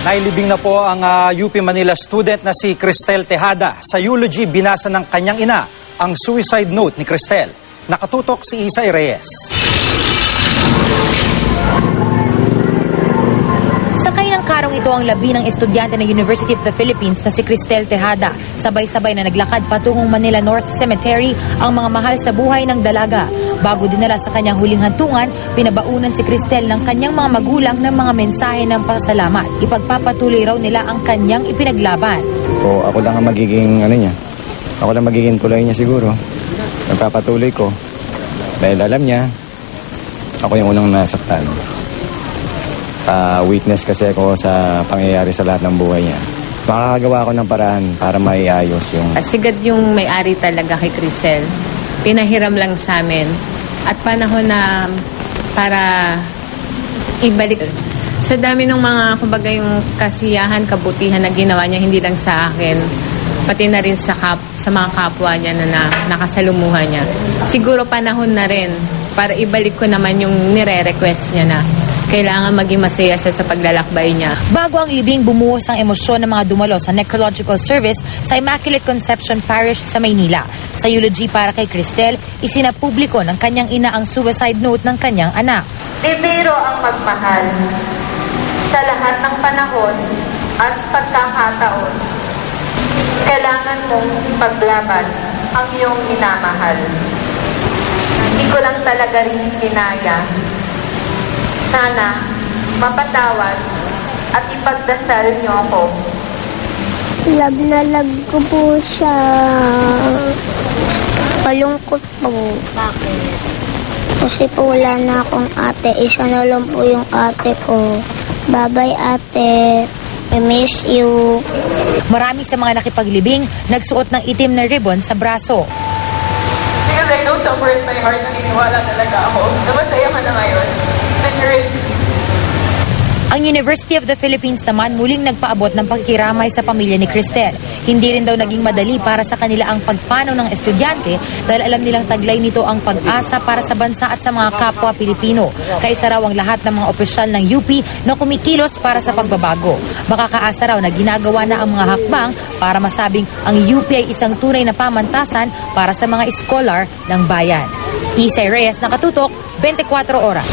Nailibing na po ang UP Manila student na si Cristel Tejada. Sa eulogy, binasa ng kanyang ina ang suicide note ni Cristel. Nakatutok si Isay Reyes. Sakay ng karong ito ang labi ng estudyante ng University of the Philippines na si Cristel Tejada. Sabay-sabay na naglakad patungong Manila North Cemetery ang mga mahal sa buhay ng dalaga. Bago dinala sa kanyang huling hantungan, pinabaunan si Cristel ng kanyang mga magulang ng mga mensahe ng pasalamat. Ipagpapatuloy raw nila ang kanyang ipinaglaban. Ako lang ang magiging niya. Ako lang magiging tuloy niya siguro. Nagpapatuloy ko. Dahil alam niya, ako yung unang nasaktan. Witness kasi ako sa pangyayari sa lahat ng buhay niya. Makakagawa ako ng paraan para maiayos yung... Sigad yung may-ari talaga kay Cristel. Pinahiram lang sa amin. At panahon na para ibalik. Sa dami ng mga, kumbaga yung kasiyahan, kabutihan na ginawa niya, hindi lang sa akin, pati na rin sa mga kapwa niya na nakasalumuhan niya. Siguro panahon na rin para ibalik ko naman yung nire-request niya na kailangan maging masaya sa paglalakbay niya. Bago ang libing, bumuhos ang emosyon ng mga dumalo sa necrological service sa Immaculate Conception Parish sa Maynila. Sa eulogy para kay Cristel, isinapubliko ng kanyang ina ang suicide note ng kanyang anak. Di biro ang magmahal sa lahat ng panahon at pagkakataon. Kailangan mong ipaglaban ang iyong minamahal. Hindi ko lang talaga rin kinaya. Sana mapatawad at ipagdasal niyo ako. Love na love ko po siya. Palungkot po. Bakit? Kasi po wala na akong ate. Isa na lang po yung ate ko. Bye-bye ate. I miss you. Marami sa mga nakipaglibing nagsuot ng itim na ribbon sa braso. Because I know somewhere in my heart, naniniwala talaga ako na masaya ka na ngayon. Ang University of the Philippines naman muling nagpaabot ng pagkiramay sa pamilya ni Cristel. Hindi rin daw naging madali para sa kanila ang pagpanaw ng estudyante dahil alam nilang taglay nito ang pag-asa para sa bansa at sa mga kapwa Pilipino. Kaisa raw ang lahat ng mga opisyal ng UP na kumikilos para sa pagbabago. Makakaasa raw na ginagawa na ang mga hakbang para masabing ang UP ay isang tunay na pamantasan para sa mga scholar ng bayan. Isay Reyes, Nakatutok, 24 Oras.